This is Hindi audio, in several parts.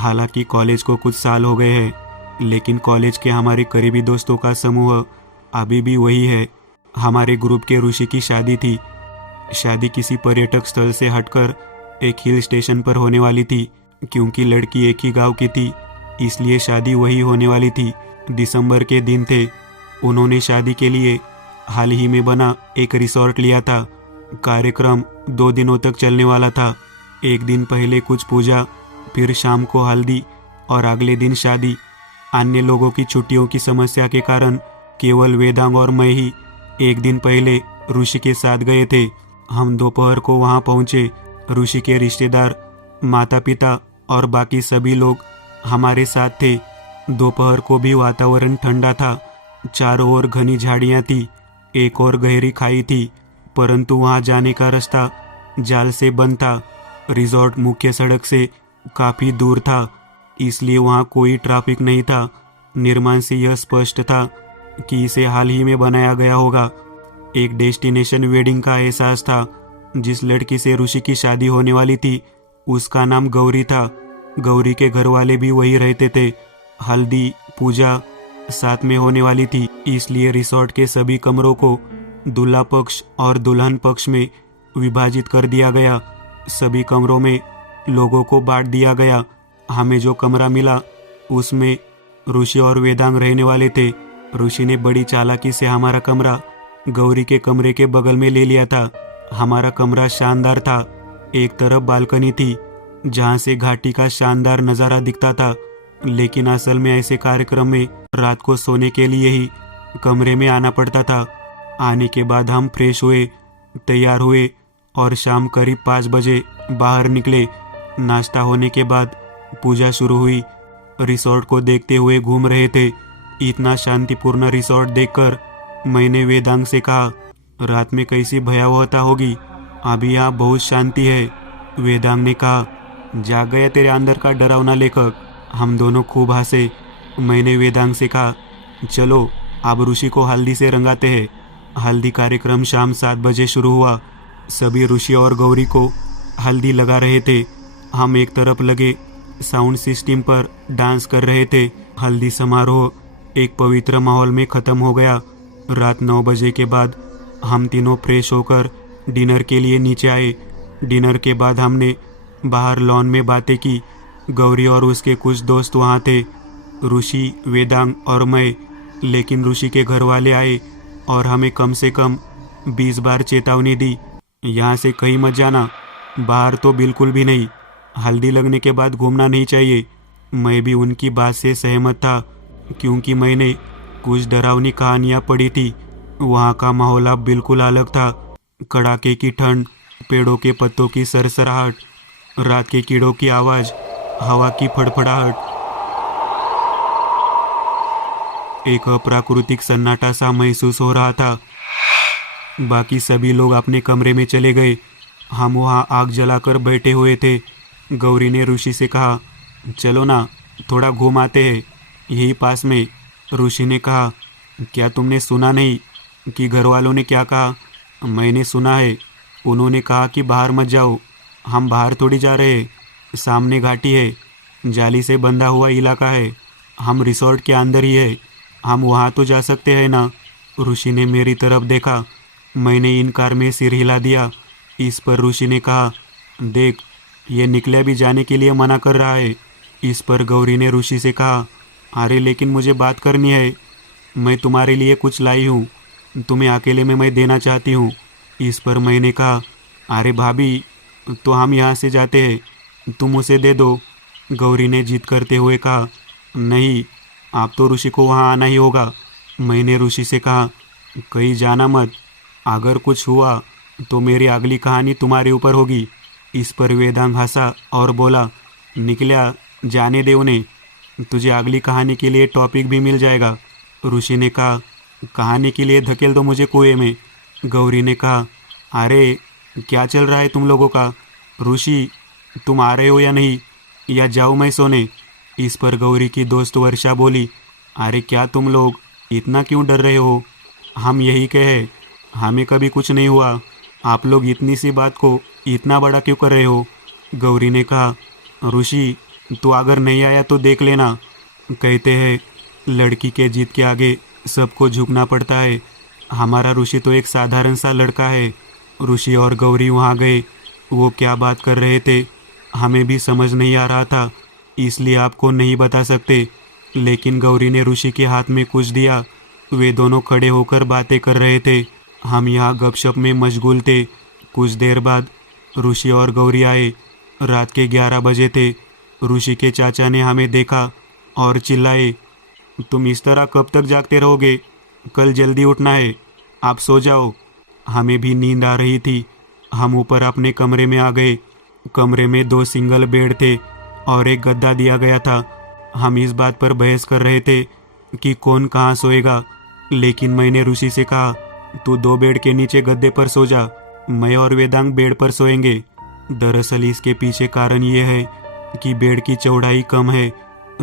हालांकि कॉलेज को कुछ साल हो गए हैं, लेकिन कॉलेज के हमारे करीबी दोस्तों का समूह अभी भी वही है। हमारे ग्रुप के ऋषि की शादी थी। शादी किसी पर्यटक स्थल से हटकर एक हिल स्टेशन पर होने वाली थी। क्योंकि लड़की एक ही गांव की थी, इसलिए शादी वही होने वाली थी। दिसंबर के दिन थे। उन्होंने शादी के लिए हाल ही में बना एक रिसोर्ट लिया था। कार्यक्रम 2 दिनों तक चलने वाला था। एक दिन पहले कुछ पूजा, फिर शाम को हल्दी और अगले दिन शादी। अन्य लोगों की छुट्टियों की समस्या के कारण केवल वेदांग और मैं ही एक दिन पहले ऋषि के साथ गए थे। हम दोपहर को वहां पहुंचे। ऋषि के रिश्तेदार, माता पिता और बाकी सभी लोग हमारे साथ थे। दोपहर को भी वातावरण ठंडा था। चारों ओर घनी झाड़ियां थी। एक और गहरी खाई थी, परंतु वहां जाने का रास्ता जाल से बंद था। रिजॉर्ट मुख्य सड़क से काफी दूर था, इसलिए वहां कोई ट्रैफिक नहीं था। निर्माण से यह स्पष्ट था कि इसे हाल ही में बनाया गया होगा। एक डेस्टिनेशन वेडिंग का एहसास था। जिस लड़की से ऋषि की शादी होने वाली थी उसका नाम गौरी था। गौरी के घर वाले भी वही रहते थे। हल्दी पूजा साथ में होने वाली थी, इसलिए रिसोर्ट के सभी कमरों को दूल्हा पक्ष और दुल्हन पक्ष में विभाजित कर दिया गया। सभी कमरों में लोगों को बांट दिया गया। हमें जो कमरा मिला उसमें ऋषि और वेदांग रहने वाले थे। ऋषि ने बड़ी चालाकी से हमारा कमरा गौरी के कमरे के बगल में ले लिया था। हमारा कमरा शानदार था। एक तरफ बालकनी थी जहां से घाटी का शानदार नज़ारा दिखता था, लेकिन असल में ऐसे कार्यक्रम में रात को सोने के लिए ही कमरे में आना पड़ता था। आने के बाद हम फ्रेश हुए, तैयार हुए और शाम करीब 5 बजे बाहर निकले। नाश्ता होने के बाद पूजा शुरू हुई। रिसोर्ट को देखते हुए घूम रहे थे। इतना शांतिपूर्ण रिसोर्ट देखकर मैंने वेदांग से कहा, रात में कैसी भयावहता होगी, अभी यहाँ बहुत शांति है। वेदांग ने कहा, जाग गया तेरे अंदर का डरावना लेखक। हम दोनों खूब हंसे। मैंने वेदांग से कहा, चलो अब ऋषि को हल्दी से रंगाते हैं। हल्दी कार्यक्रम शाम 7 बजे शुरू हुआ। सभी ऋषि और गौरी को हल्दी लगा रहे थे। हम एक तरफ लगे साउंड सिस्टम पर डांस कर रहे थे। हल्दी समारोह एक पवित्र माहौल में खत्म हो गया। रात 9 बजे के बाद हम तीनों फ्रेश होकर डिनर के लिए नीचे आए। डिनर के बाद हमने बाहर लॉन में बातें की। गौरी और उसके कुछ दोस्त वहाँ थे, ऋषि, वेदांग और मैं। लेकिन ऋषि के घर वाले आए और हमें कम से कम 20 बार चेतावनी दी, यहाँ से कहीं मत जाना, बाहर तो बिल्कुल भी नहीं। हल्दी लगने के बाद घूमना नहीं चाहिए। मैं भी उनकी बात से सहमत था, क्योंकि मैंने कुछ डरावनी कहानियाँ पढ़ी थी। वहाँ का माहौल अब बिल्कुल अलग था। कड़ाके की ठंड, पेड़ों के पत्तों की सरसराहट, रात के कीड़ों की आवाज़, हवा की फड़फड़ाहट। एक अप्राकृतिक सन्नाटा सा महसूस हो रहा था। बाकी सभी लोग अपने कमरे में चले गए। हम वहाँ आग जलाकर बैठे हुए थे। गौरी ने ऋषि से कहा, चलो ना थोड़ा घूम आते हैं यही पास में। ऋषि ने कहा, क्या तुमने सुना नहीं कि घर वालों ने क्या कहा? मैंने सुना है, उन्होंने कहा कि बाहर मत जाओ। हम बाहर थोड़ी जा रहे हैं, सामने घाटी है, जाली से बंधा हुआ इलाका है, हम रिसोर्ट के अंदर ही है, हम वहाँ तो जा सकते हैं ना? ऋषि ने मेरी तरफ देखा। मैंने इनकार में सिर हिला दिया। इस पर ऋषि ने कहा, देख ये निकले भी जाने के लिए मना कर रहा है। इस पर गौरी ने ऋषि से कहा, अरे लेकिन मुझे बात करनी है, मैं तुम्हारे लिए कुछ लाई हूँ, तुम्हें अकेले में मैं देना चाहती हूँ। इस पर मैंने कहा, अरे भाभी तो हम यहाँ से जाते हैं, तुम उसे दे दो। गौरी ने जिद करते हुए कहा, नहीं आप तो ऋषि को वहाँ आना ही होगा। मैंने ऋषि से कहा, कहीं जाना मत, अगर कुछ हुआ तो मेरी अगली कहानी तुम्हारे ऊपर होगी। इस पर वेदांग हंसा और बोला, निकल्या जाने दे उन्हें, तुझे अगली कहानी के लिए टॉपिक भी मिल जाएगा। ऋषि ने कहा, कहानी के लिए धकेल दो मुझे कुएं में। गौरी ने कहा, अरे क्या चल रहा है तुम लोगों का? ऋषि तुम आ रहे हो या नहीं, या जाऊँ मैं सोने? इस पर गौरी की दोस्त वर्षा बोली, अरे क्या तुम लोग इतना क्यों डर रहे हो? हम यही कहे, हमें कभी कुछ नहीं हुआ, आप लोग इतनी सी बात को इतना बड़ा क्यों कर रहे हो? गौरी ने कहा, ऋषि तू अगर नहीं आया तो देख लेना। कहते हैं लड़की के जिद के आगे सबको झुकना पड़ता है। हमारा ऋषि तो एक साधारण सा लड़का है। ऋषि और गौरी वहाँ गए। वो क्या बात कर रहे थे हमें भी समझ नहीं आ रहा था, इसलिए आपको नहीं बता सकते। लेकिन गौरी ने ऋषि के हाथ में कुछ दिया। वे दोनों खड़े होकर बातें कर रहे थे। हम यहाँ गपशप में मशगूल थे। कुछ देर बाद ऋषि और गौरी आए। रात के 11 बजे थे। ऋषि के चाचा ने हमें देखा और चिल्लाए, तुम इस तरह कब तक जागते रहोगे? कल जल्दी उठना है, आप सो जाओ। हमें भी नींद आ रही थी। हम ऊपर अपने कमरे में आ गए। कमरे में 2 सिंगल बेड थे और एक गद्दा दिया गया था। हम इस बात पर बहस कर रहे थे कि कौन कहाँ सोएगा, लेकिन मैंने ऋषि से कहा, तू 2 बेड के नीचे गद्दे पर सो जा, मैं और वेदांग बेड पर सोएंगे। दरअसल इसके पीछे कारण ये है कि बेड की चौड़ाई कम है।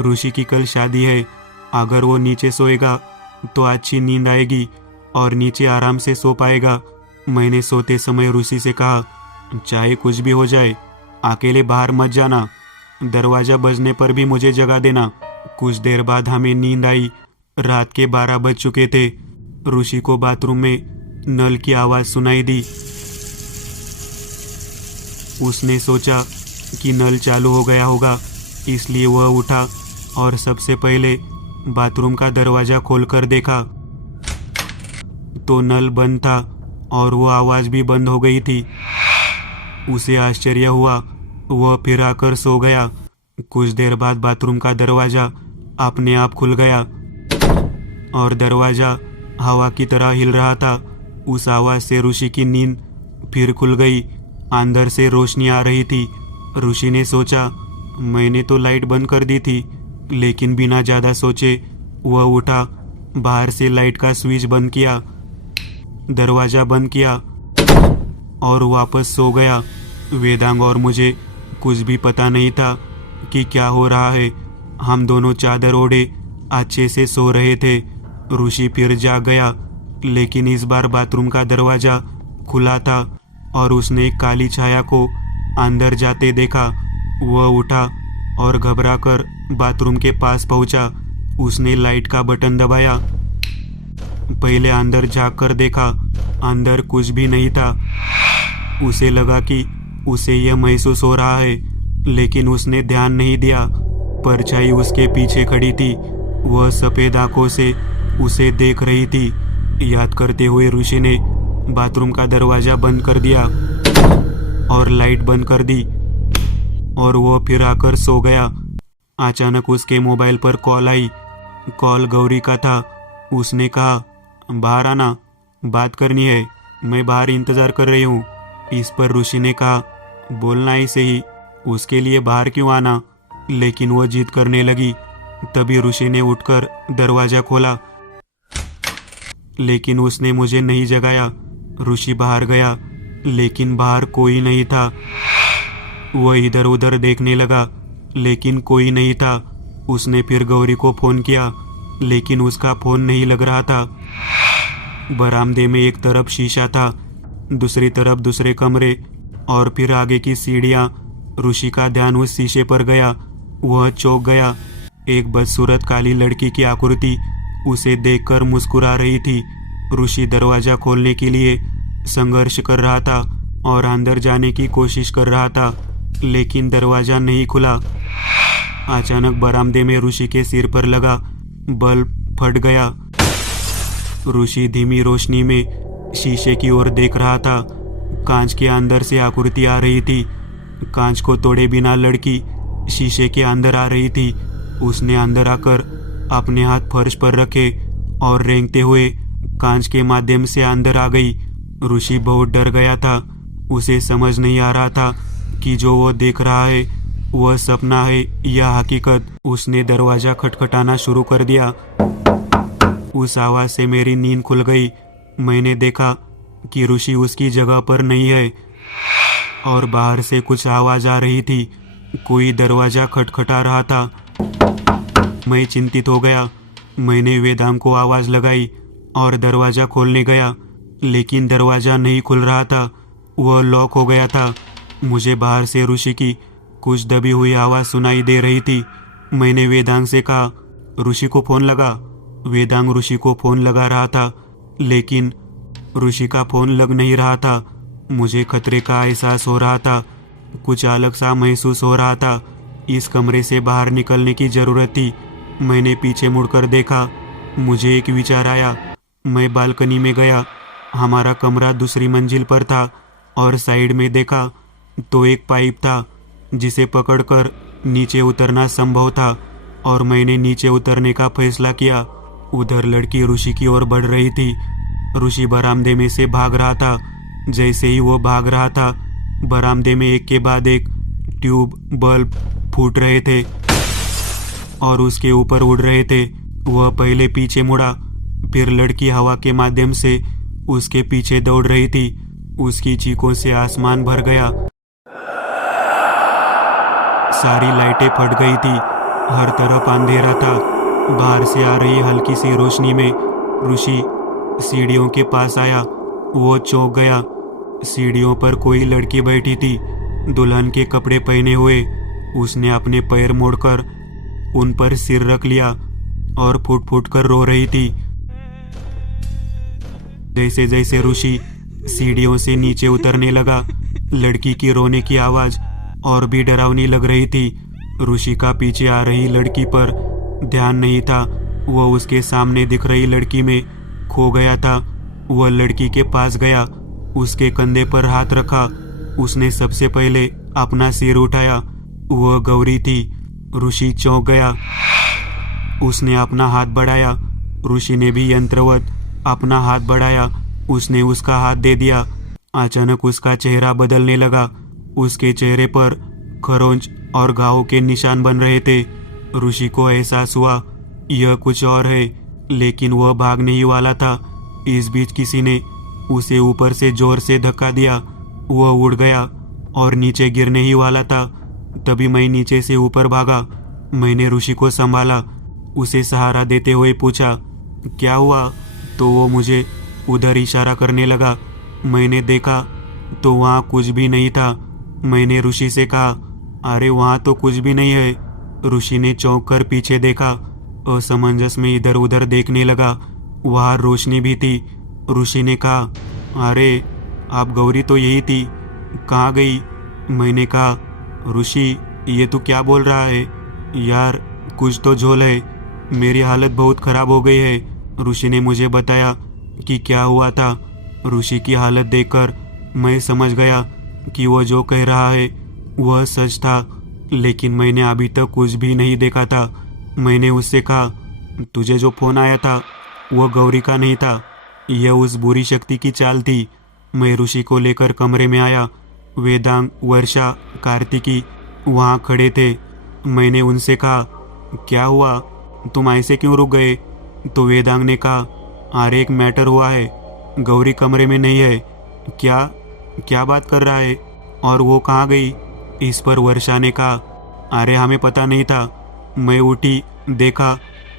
ऋषि की कल शादी है। अगर वो नीचे सोएगा तो अच्छी नींद आएगी और नीचे आराम से सो पाएगा। मैंने सोते समय ऋषि से कहा, चाहे कुछ भी हो जाए अकेले बाहर मत जाना, दरवाज़ा बजने पर भी मुझे जगा देना। कुछ देर बाद हमें नींद आई। रात के 12 बज चुके थे। ऋषि को बाथरूम में नल की आवाज़ सुनाई दी। उसने सोचा कि नल चालू हो गया होगा, इसलिए वह उठा और सबसे पहले बाथरूम का दरवाज़ा खोलकर देखा तो नल बंद था और वो आवाज़ भी बंद हो गई थी। उसे आश्चर्य हुआ। वह फिर आकर सो गया। कुछ देर बाद बाथरूम का दरवाज़ा अपने आप खुल गया और दरवाज़ा हवा की तरह हिल रहा था। उस आवाज़ से ऋषि की नींद फिर खुल गई। अंदर से रोशनी आ रही थी। ऋषि ने सोचा, मैंने तो लाइट बंद कर दी थी, लेकिन बिना ज़्यादा सोचे वह उठा, बाहर से लाइट का स्विच बंद किया, दरवाज़ा बंद किया और वापस सो गया। वेदांग और मुझे कुछ भी पता नहीं था कि क्या हो रहा है। हम दोनों चादर ओढ़े अच्छे से सो रहे थे। ऋषि फिर जाग गया, लेकिन इस बार बाथरूम का दरवाज़ा खुला था और उसने एक काली छाया को अंदर जाते देखा। वह उठा और घबराकर बाथरूम के पास पहुंचा। उसने लाइट का बटन दबाया। पहले अंदर झांक कर देखा, अंदर कुछ भी नहीं था। उसे लगा कि उसे यह महसूस हो रहा है, लेकिन उसने ध्यान नहीं दिया। परछाई उसके पीछे खड़ी थी। वह सफ़ेद आंखों से उसे देख रही थी। याद करते हुए ऋषि ने बाथरूम का दरवाज़ा बंद कर दिया और लाइट बंद कर दी और वह फिर आकर सो गया। अचानक उसके मोबाइल पर कॉल आई। कॉल गौरी का था। उसने कहा, बाहर आना, बात करनी है, मैं बाहर इंतज़ार कर रही हूँ। इस पर ऋषि ने कहा, बोलना ही सही, उसके लिए बाहर क्यों आना? लेकिन वह जिद करने लगी। तभी ऋषि ने उठकर दरवाज़ा खोला, लेकिन उसने मुझे नहीं जगाया। ऋषि बाहर गया, लेकिन बाहर कोई नहीं था। वह इधर उधर देखने लगा, लेकिन कोई नहीं था। उसने फिर गौरी को फ़ोन किया, लेकिन उसका फ़ोन नहीं लग रहा था। बरामदे में एक तरफ शीशा था, दूसरी तरफ दूसरे कमरे और फिर आगे की सीढ़ियाँ। ऋषि का ध्यान उस शीशे पर गया। वह चौंक गया। एक बदसूरत काली लड़की की आकृति उसे देखकर मुस्कुरा रही थी। ऋषि दरवाज़ा खोलने के लिए संघर्ष कर रहा था और अंदर जाने की कोशिश कर रहा था, लेकिन दरवाज़ा नहीं खुला। अचानक बरामदे में ऋषि के सिर पर लगा बल्ब फट गया। ऋषि धीमी रोशनी में शीशे की ओर देख रहा था। कांच के अंदर से आकृति आ रही थी। कांच को तोड़े बिना लड़की शीशे के अंदर आ रही थी। उसने अंदर आकर अपने हाथ फर्श पर रखे और रेंगते हुए कांच के माध्यम से अंदर आ गई। ऋषि बहुत डर गया था। उसे समझ नहीं आ रहा था कि जो वो देख रहा है वह सपना है या हकीकत। उसने दरवाज़ा खटखटाना शुरू कर दिया। उस आवाज़ से मेरी नींद खुल गई। मैंने देखा कि ऋषि उसकी जगह पर नहीं है और बाहर से कुछ आवाज़ आ रही थी। कोई दरवाज़ा खटखटा रहा था। मैं चिंतित हो गया। मैंने वेदांग को आवाज़ लगाई और दरवाज़ा खोलने गया, लेकिन दरवाज़ा नहीं खुल रहा था। वह लॉक हो गया था। मुझे बाहर से ऋषि की कुछ दबी हुई आवाज़ सुनाई दे रही थी। मैंने वेदांग से कहा, ऋषि को फ़ोन लगा। वेदांग ऋषि को फ़ोन लगा रहा था, लेकिन ऋषि का फ़ोन लग नहीं रहा था। मुझे खतरे का एहसास हो रहा था, कुछ अलग सा महसूस हो रहा था। इस कमरे से बाहर निकलने की ज़रूरत थी। मैंने पीछे मुड़कर देखा। मुझे एक विचार आया। मैं बालकनी में गया। हमारा कमरा दूसरी मंजिल पर था और साइड में देखा तो एक पाइप था जिसे पकड़कर नीचे उतरना संभव था, और मैंने नीचे उतरने का फैसला किया। उधर लड़की ऋषि की ओर बढ़ रही थी। ऋषि बरामदे में से भाग रहा था। जैसे ही वो भाग रहा था, बरामदे में एक के बाद एक ट्यूब बल्ब फूट रहे थे और उसके ऊपर उड़ रहे थे। वह पहले पीछे मुड़ा, फिर लड़की हवा के माध्यम से उसके पीछे दौड़ रही थी। उसकी चीखों से आसमान भर गया। सारी लाइटें फट गई थी। हर तरफ अंधेरा था। बाहर से आ रही हल्की सी रोशनी में ऋषि सीढ़ियों के पास आया। वो चौंक गया। सीढ़ियों पर कोई लड़की बैठी थी, दुल्हन के कपड़े पहने हुए। उसने अपने पैर मोड़कर उन पर सिर रख लिया और फुट फुट कर रो रही थी। जैसे जैसे ऋषि सीढ़ियों से नीचे उतरने लगा, लड़की की रोने की आवाज और भी डरावनी लग रही थी। ऋषि का पीछे आ रही लड़की पर ध्यान नहीं था। वह उसके सामने दिख रही लड़की में खो गया था। वह लड़की के पास गया, उसके कंधे पर हाथ रखा। उसने सबसे पहले अपना सिर उठाया। वह गौरी थी। ऋषि चौंक गया। उसने अपना हाथ बढ़ाया। ऋषि ने भी यंत्रवत अपना हाथ बढ़ाया। उसने उसका हाथ दे दिया। अचानक उसका चेहरा बदलने लगा। उसके चेहरे पर खरोंच और घावों के निशान बन रहे थे। ऋषि को एहसास हुआ यह कुछ और है, लेकिन वह भागने ही वाला था। इस बीच किसी ने उसे ऊपर से जोर से धक्का दिया। वह उड़ गया और नीचे गिरने ही वाला था। तभी मैं नीचे से ऊपर भागा। मैंने ऋषि को संभाला, उसे सहारा देते हुए पूछा, क्या हुआ? तो वो मुझे उधर इशारा करने लगा। मैंने देखा तो वहाँ कुछ भी नहीं था। मैंने ऋषि से कहा, अरे वहाँ तो कुछ भी नहीं है। ऋषि ने चौंक कर पीछे देखा। असमंजस में इधर उधर देखने लगा। वहाँ रोशनी भी थी। ऋषि ने कहा, अरे आप गौरी तो यही थी, कहाँ गई? मैंने कहा, ऋषि ये तू क्या बोल रहा है यार, कुछ तो झोल है। मेरी हालत बहुत खराब हो गई है। ऋषि ने मुझे बताया कि क्या हुआ था। ऋषि की हालत देखकर मैं समझ गया कि वह जो कह रहा है वह सच था, लेकिन मैंने अभी तक कुछ भी नहीं देखा था। मैंने उससे कहा, तुझे जो फोन आया था वह गौरी का नहीं था, यह उस बुरी शक्ति की चाल थी। मैं ऋषि को लेकर कमरे में आया। वेदांग, वर्षा, कार्तिकी वहाँ खड़े थे। मैंने उनसे कहा, क्या हुआ, तुम ऐसे क्यों रुक गए? तो वेदांग ने कहा, अरे एक मैटर हुआ है, गौरी कमरे में नहीं है। क्या क्या बात कर रहा है? और वो कहाँ गई? इस पर वर्षा ने कहा, अरे हमें पता नहीं था। मैं उठी, देखा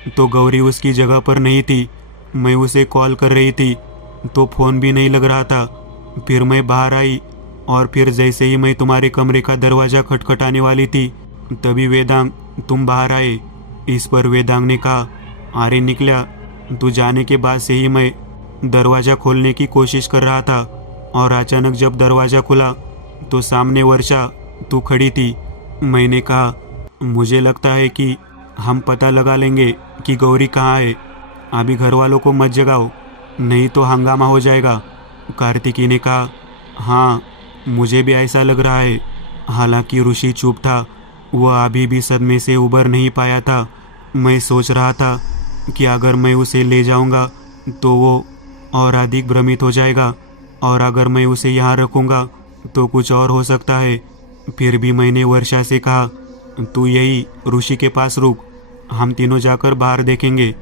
तो गौरी उसकी जगह पर नहीं थी। मैं उसे कॉल कर रही थी तो फ़ोन भी नहीं लग रहा था। फिर मैं बाहर आई और फिर जैसे ही मैं तुम्हारे कमरे का दरवाज़ा खटखटाने वाली थी, तभी वेदांग तुम बाहर आए। इस पर वेदांग ने कहा, अरे निकला, तू जाने के बाद से ही मैं दरवाज़ा खोलने की कोशिश कर रहा था, और अचानक जब दरवाज़ा खुला तो सामने वर्षा तू खड़ी थी। मैंने कहा, मुझे लगता है कि हम पता लगा लेंगे कि गौरी कहाँ है। अभी घर वालों को मत जगाओ, नहीं तो हंगामा हो जाएगा। कार्तिकी ने कहा, हाँ मुझे भी ऐसा लग रहा है। हालांकि ऋषि चुप था, वह अभी भी सदमे से उबर नहीं पाया था। मैं सोच रहा था कि अगर मैं उसे ले जाऊंगा तो वो और अधिक भ्रमित हो जाएगा, और अगर मैं उसे यहाँ रखूंगा तो कुछ और हो सकता है। फिर भी मैंने वर्षा से कहा, तू यही ऋषि के पास रुक, हम तीनों जाकर बाहर देखेंगे।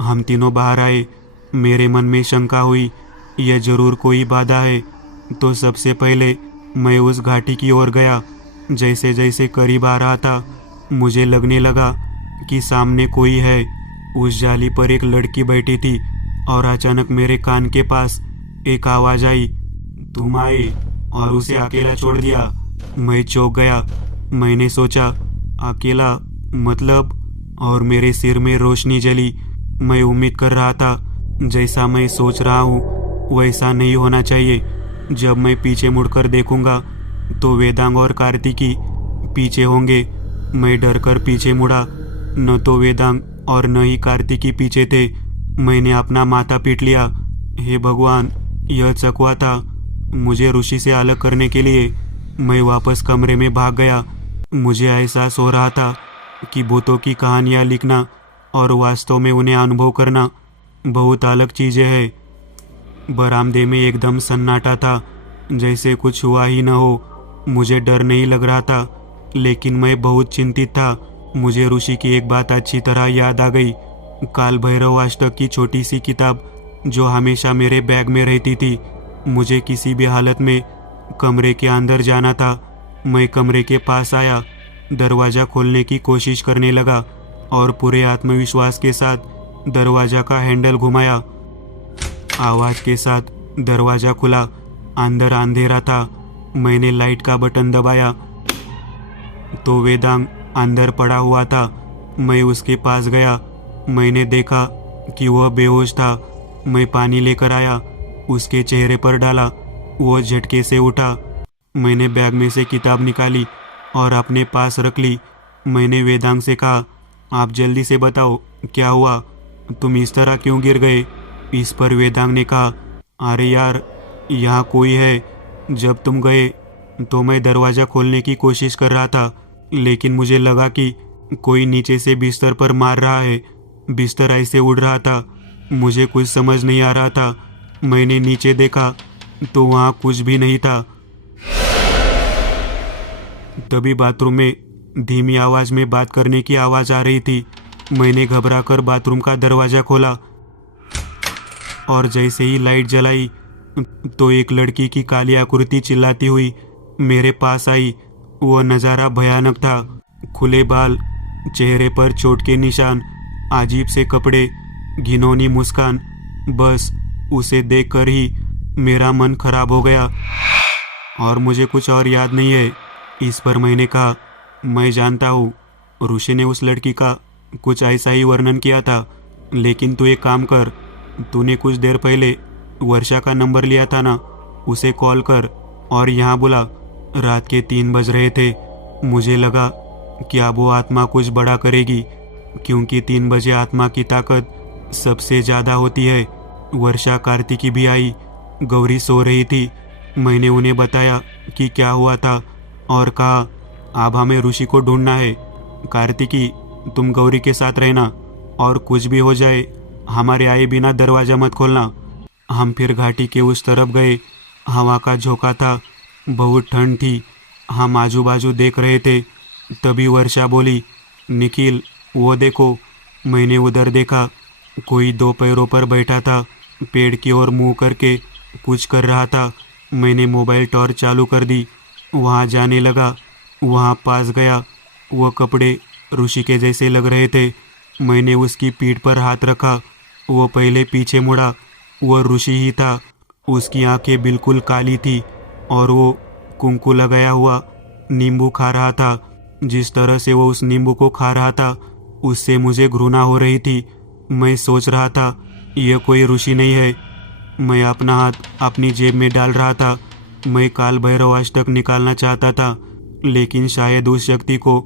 हम तीनों बाहर आए। मेरे मन में शंका हुई, यह जरूर कोई बाधा है। तो सबसे पहले मैं उस घाटी की ओर गया। जैसे जैसे करीब आ रहा था, मुझे लगने लगा कि सामने कोई है। उस जाली पर एक लड़की बैठी थी, और अचानक मेरे कान के पास एक आवाज़ आई, तुम आए और उसे अकेला छोड़ दिया। मैं चौंक गया। मैंने सोचा, अकेला मतलब, और मेरे सिर में रोशनी जली। मैं उम्मीद कर रहा था जैसा मैं सोच रहा हूँ वैसा नहीं होना चाहिए। जब मैं पीछे मुड़कर देखूंगा तो वेदांग और कार्तिकी पीछे होंगे। मैं डर कर पीछे मुड़ा, न तो वेदांग और न ही कार्तिकी पीछे थे। मैंने अपना माथा पीट लिया। हे भगवान, यह चकवा था मुझे ऋषि से अलग करने के लिए। मैं वापस कमरे में भाग गया। मुझे एहसास हो रहा था कि भूतों की कहानियाँ लिखना और वास्तव में उन्हें अनुभव करना बहुत अलग चीज़ें हैं। बरामदे में एकदम सन्नाटा था, जैसे कुछ हुआ ही न हो। मुझे डर नहीं लग रहा था, लेकिन मैं बहुत चिंतित था। मुझे ऋषि की एक बात अच्छी तरह याद आ गई। काल भैरव अष्टक की छोटी सी किताब जो हमेशा मेरे बैग में रहती थी। मुझे किसी भी हालत में कमरे के अंदर जाना था। मैं कमरे के पास आया, दरवाज़ा खोलने की कोशिश करने लगा और पूरे आत्मविश्वास के साथ दरवाज़ा का हैंडल घुमाया। आवाज़ के साथ दरवाज़ा खुला। अंदर अंधेरा था। मैंने लाइट का बटन दबाया तो वेदांग अंदर पड़ा हुआ था। मैं उसके पास गया। मैंने देखा कि वह बेहोश था। मैं पानी लेकर आया, उसके चेहरे पर डाला। वह झटके से उठा। मैंने बैग में से किताब निकाली और अपने पास रख ली। मैंने वेदांग से कहा, आप जल्दी से बताओ क्या हुआ, तुम इस तरह क्यों गिर गए। इस पर वेदांग ने कहा, अरे यार, यहाँ कोई है। जब तुम गए तो मैं दरवाज़ा खोलने की कोशिश कर रहा था, लेकिन मुझे लगा कि कोई नीचे से बिस्तर पर मार रहा है। बिस्तर ऐसे उड़ रहा था, मुझे कुछ समझ नहीं आ रहा था। मैंने नीचे देखा तो वहाँ कुछ भी नहीं था। तभी बाथरूम में धीमी आवाज़ में बात करने की आवाज़ आ रही थी। मैंने घबराकर बाथरूम का दरवाज़ा खोला और जैसे ही लाइट जलाई तो एक लड़की की काली आकृति चिल्लाती हुई मेरे पास आई। वह नज़ारा भयानक था। खुले बाल, चेहरे पर चोट के निशान, अजीब से कपड़े, घिनौनी मुस्कान। बस उसे देखकर ही मेरा मन खराब हो गया और मुझे कुछ और याद नहीं है। इस पर मैंने कहा, मैं जानता हूँ ऋषि ने उस लड़की का कुछ ऐसा ही वर्णन किया था, लेकिन तू एक काम कर, तूने कुछ देर पहले वर्षा का नंबर लिया था ना, उसे कॉल कर और यहाँ बुला। रात के 3 बज रहे थे। मुझे लगा कि अब वो आत्मा कुछ बड़ा करेगी, क्योंकि 3 बजे आत्मा की ताकत सबसे ज़्यादा होती है। वर्षा, कार्तिकी भी आई। गौरी सो रही थी। मैंने उन्हें बताया कि क्या हुआ था और कहा, अब हमें ऋषि को ढूंढना है। कार्तिकी, तुम गौरी के साथ रहना और कुछ भी हो जाए हमारे आए बिना दरवाज़ा मत खोलना। हम फिर घाटी के उस तरफ गए। हवा का झोंका था, बहुत ठंड थी। हम आजू बाजू देख रहे थे। तभी वर्षा बोली, निखिल, वो देखो। मैंने उधर देखा। कोई 2 पैरों पर बैठा था, पेड़ की ओर मुंह करके कुछ कर रहा था। मैंने मोबाइल टॉर्च चालू कर दी। वहाँ जाने लगा। वहाँ पास गया। वह कपड़े ऋषि के जैसे लग रहे थे। मैंने उसकी पीठ पर हाथ रखा। वो पहले पीछे मुड़ा। वह ऋषि ही था। उसकी आंखें बिल्कुल काली थी और वो कुंकू लगाया हुआ नींबू खा रहा था। जिस तरह से वो उस नींबू को खा रहा था, उससे मुझे घृणा हो रही थी। मैं सोच रहा था, यह कोई ऋषि नहीं है। मैं अपना हाथ अपनी जेब में डाल रहा था। मैं काल भैरव अष्टक निकालना चाहता था, लेकिन शायद उस शक्ति को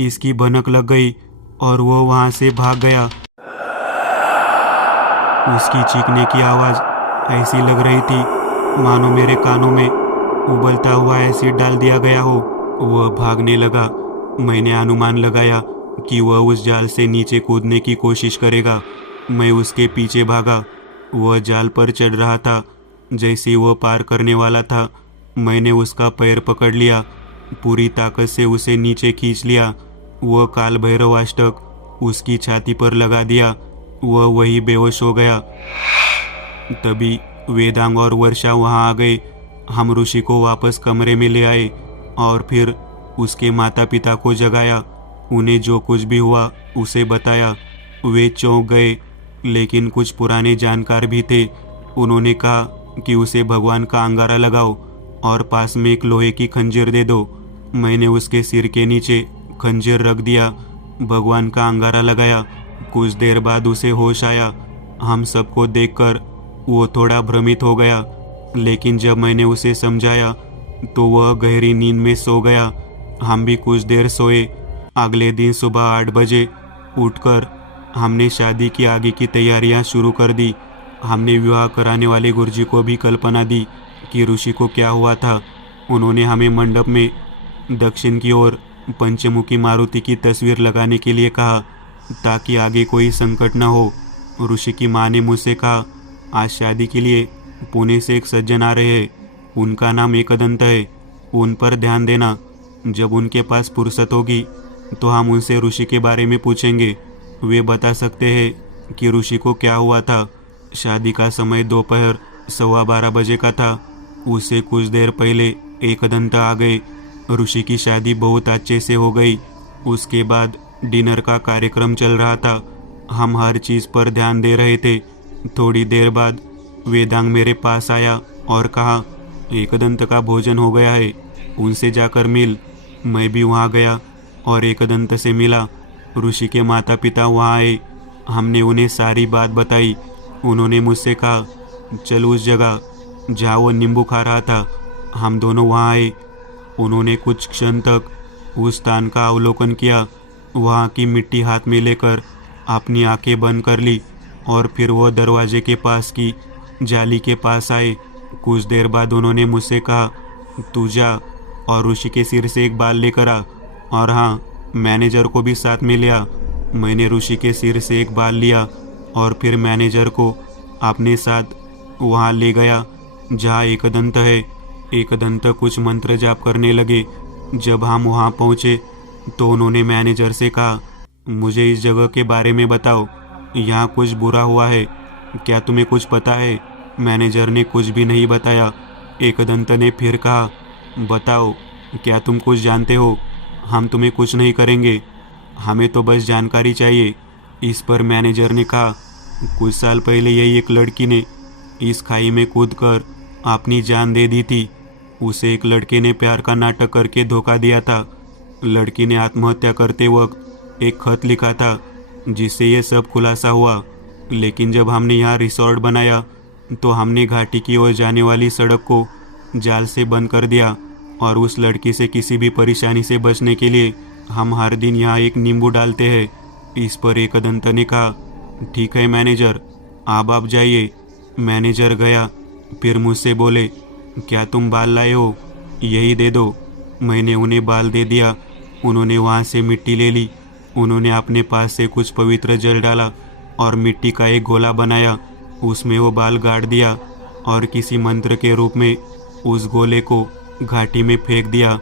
इसकी भनक लग गई और वो वहाँ से भाग गया। उसकी चीखने की आवाज़ ऐसी लग रही थी मानो मेरे कानों में उबलता हुआ एसिड डाल दिया गया हो। वह भागने लगा। मैंने अनुमान लगाया कि वह उस जाल से नीचे कूदने की कोशिश करेगा। मैं उसके पीछे भागा। वह जाल पर चढ़ रहा था। जैसे ही वह पार करने वाला था, मैंने उसका पैर पकड़ लिया। पूरी ताकत से उसे नीचे खींच लिया। वह काल भैरव अष्टक उसकी छाती पर लगा दिया। वह वही बेहोश हो गया। तभी वेदांग और वर्षा वहाँ आ गए। हम ऋषि को वापस कमरे में ले आए और फिर उसके माता पिता को जगाया। उन्हें जो कुछ भी हुआ उसे बताया। वे चौंक गए, लेकिन कुछ पुराने जानकार भी थे। उन्होंने कहा कि उसे भगवान का अंगारा लगाओ और पास में एक लोहे की खंजीर दे दो। मैंने उसके सिर के नीचे खंजर रख दिया, भगवान का अंगारा लगाया। कुछ देर बाद उसे होश आया। हम सबको देखकर वो थोड़ा भ्रमित हो गया, लेकिन जब मैंने उसे समझाया तो वह गहरी नींद में सो गया। हम भी कुछ देर सोए। अगले दिन सुबह 8 बजे उठकर हमने शादी की आगे की तैयारियां शुरू कर दी। हमने विवाह कराने वाले गुरुजी को भी कल्पना दी कि ऋषि को क्या हुआ था। उन्होंने हमें मंडप में दक्षिण की ओर पंचमुखी मारुति की तस्वीर लगाने के लिए कहा, ताकि आगे कोई संकट न हो। ऋषि की माँ ने मुझसे कहा, आज शादी के लिए पुणे से एक सज्जन आ रहे हैं, उनका नाम एकदंत है, उन पर ध्यान देना। जब उनके पास फुर्सत होगी तो हम उनसे ऋषि के बारे में पूछेंगे, वे बता सकते हैं कि ऋषि को क्या हुआ था। शादी का समय दोपहर 12:15 बजे का था। उससे कुछ देर पहले एकदंत आ गए। ऋषि की शादी बहुत अच्छे से हो गई। उसके बाद डिनर का कार्यक्रम चल रहा था। हम हर चीज़ पर ध्यान दे रहे थे। थोड़ी देर बाद वेदांग मेरे पास आया और कहा, एकदंत का भोजन हो गया है, उनसे जाकर मिल। मैं भी वहाँ गया और एकदंत से मिला। ऋषि के माता पिता वहाँ आए। हमने उन्हें सारी बात बताई। उन्होंने मुझसे कहा, चल उस जगह जहाँ वो नींबू खा रहा था। हम दोनों वहाँ आए। उन्होंने कुछ क्षण तक उस स्थान का अवलोकन किया। वहाँ की मिट्टी हाथ में लेकर अपनी आंखें बंद कर ली और फिर वो दरवाजे के पास की जाली के पास आए। कुछ देर बाद उन्होंने मुझसे कहा, तू जा और ऋषि के सिर से एक बाल लेकर आ, और हाँ, मैनेजर को भी साथ में लिया। मैंने ऋषि के सिर से एक बाल लिया और फिर मैनेजर को अपने साथ वहाँ ले गया जहाँ एकदंत है। एकदंत कुछ मंत्र जाप करने लगे। जब हम वहाँ पहुँचे तो उन्होंने मैनेजर से कहा, मुझे इस जगह के बारे में बताओ, यहाँ कुछ बुरा हुआ है, क्या तुम्हें कुछ पता है? मैनेजर ने कुछ भी नहीं बताया। एकदंत ने फिर कहा, बताओ, क्या तुम कुछ जानते हो? हम तुम्हें कुछ नहीं करेंगे, हमें तो बस जानकारी चाहिए। इस पर मैनेजर ने कहा, कुछ साल पहले यही एक लड़की ने इस खाई में कूदकर अपनी जान दे दी थी। उसे एक लड़के ने प्यार का नाटक करके धोखा दिया था। लड़की ने आत्महत्या करते वक्त एक खत लिखा था, जिससे ये सब खुलासा हुआ। लेकिन जब हमने यहाँ रिसोर्ट बनाया तो हमने घाटी की ओर जाने वाली सड़क को जाल से बंद कर दिया, और उस लड़की से किसी भी परेशानी से बचने के लिए हम हर दिन यहाँ एक नींबू डालते हैं। इस पर एकदंत ने कहा, ठीक है मैनेजर, आप जाइए। मैनेजर गया। फिर मुझसे बोले, क्या तुम बाल लाए हो? यही दे दो। मैंने उन्हें बाल दे दिया। उन्होंने वहाँ से मिट्टी ले ली। उन्होंने अपने पास से कुछ पवित्र जल डाला और मिट्टी का एक गोला बनाया। उसमें वो बाल गाड़ दिया और किसी मंत्र के रूप में उस गोले को घाटी में फेंक दिया।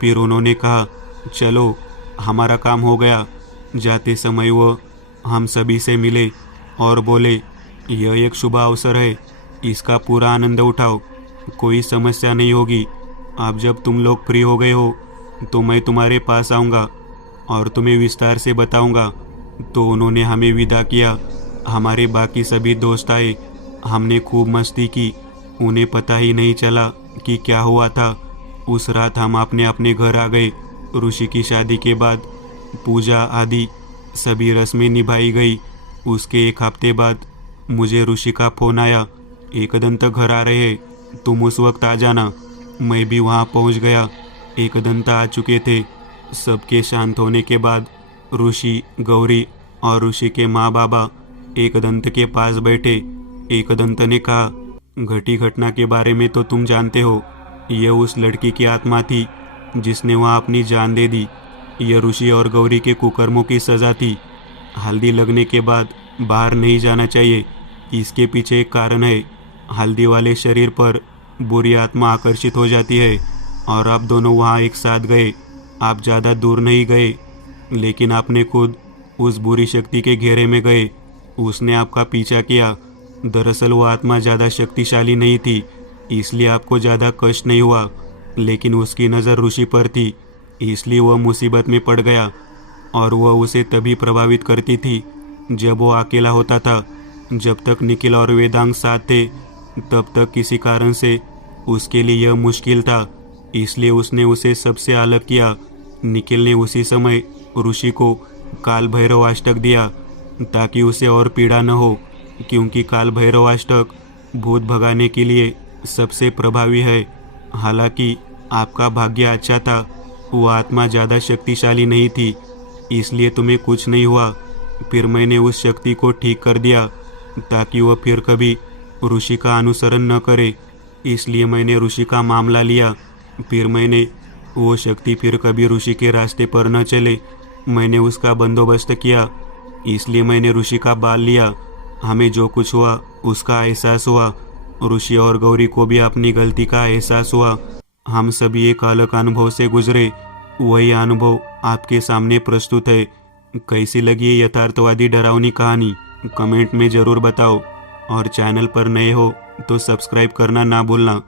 फिर उन्होंने कहा, चलो, हमारा काम हो गया। जाते समय वो हम सभी से मिले और बोले, यह एक शुभ अवसर है, इसका पूरा आनंद उठाओ, कोई समस्या नहीं होगी। अब जब तुम लोग फ्री हो गए हो तो मैं तुम्हारे पास आऊँगा और तुम्हें विस्तार से बताऊँगा। तो उन्होंने हमें विदा किया। हमारे बाकी सभी दोस्त आए। हमने खूब मस्ती की। उन्हें पता ही नहीं चला कि क्या हुआ था। उस रात हम अपने अपने घर आ गए। ऋषि की शादी के बाद पूजा आदि सभी रस्में निभाई गई। उसके एक हफ्ते बाद मुझे ऋषि का फोन आया, एकदंत घर आ रहे हैं, तुम उस वक्त आ जाना। मैं भी वहाँ पहुँच गया। एकदंत आ चुके थे। सबके शांत होने के बाद ऋषि, गौरी और ऋषि के माँ बाबा एकदंत के पास बैठे। एकदंत ने कहा, घटी घटना के बारे में तो तुम जानते हो। यह उस लड़की की आत्मा थी जिसने वहाँ अपनी जान दे दी। यह ऋषि और गौरी के कुकर्मों की सज़ा थी। हल्दी लगने के बाद बाहर नहीं जाना चाहिए। इसके पीछे एक कारण है। हल्दी वाले शरीर पर बुरी आत्मा आकर्षित हो जाती है। और आप दोनों वहाँ एक साथ गए। आप ज़्यादा दूर नहीं गए, लेकिन आपने खुद उस बुरी शक्ति के घेरे में गए। उसने आपका पीछा किया। दरअसल वो आत्मा ज़्यादा शक्तिशाली नहीं थी, इसलिए आपको ज़्यादा कष्ट नहीं हुआ, लेकिन उसकी नज़र ऋषि पर थी, इसलिए वह मुसीबत में पड़ गया। और वह उसे तभी प्रभावित करती थी जब वो अकेला होता था। जब तक निखिल और वेदांग साथ थे तब तक किसी कारण से उसके लिए यह मुश्किल था। इसलिए उसने उसे सबसे अलग किया। निखिल ने उसी समय ऋषि को काल भैरवाष्टक दिया ताकि उसे और पीड़ा न हो, क्योंकि काल भैरवाष्टक भूत भगाने के लिए सबसे प्रभावी है। हालांकि आपका भाग्य अच्छा था, वो आत्मा ज़्यादा शक्तिशाली नहीं थी, इसलिए तुम्हें कुछ नहीं हुआ। फिर मैंने उस शक्ति को ठीक कर दिया ताकि वह फिर कभी ऋषि का अनुसरण न करे। इसलिए मैंने ऋषि का मामला लिया। फिर मैंने वो शक्ति फिर कभी ऋषि के रास्ते पर न चले, मैंने उसका बंदोबस्त किया। इसलिए मैंने ऋषि का बाल लिया। हमें जो कुछ हुआ उसका एहसास हुआ। ऋषि और गौरी को भी अपनी गलती का एहसास हुआ। हम सभी एक अलग अनुभव से गुजरे। वही अनुभव आपके सामने प्रस्तुत है। कैसी लगी ये यथार्थवादी डरावनी कहानी कमेंट में ज़रूर बताओ, और चैनल पर नए हो तो सब्सक्राइब करना ना भूलना।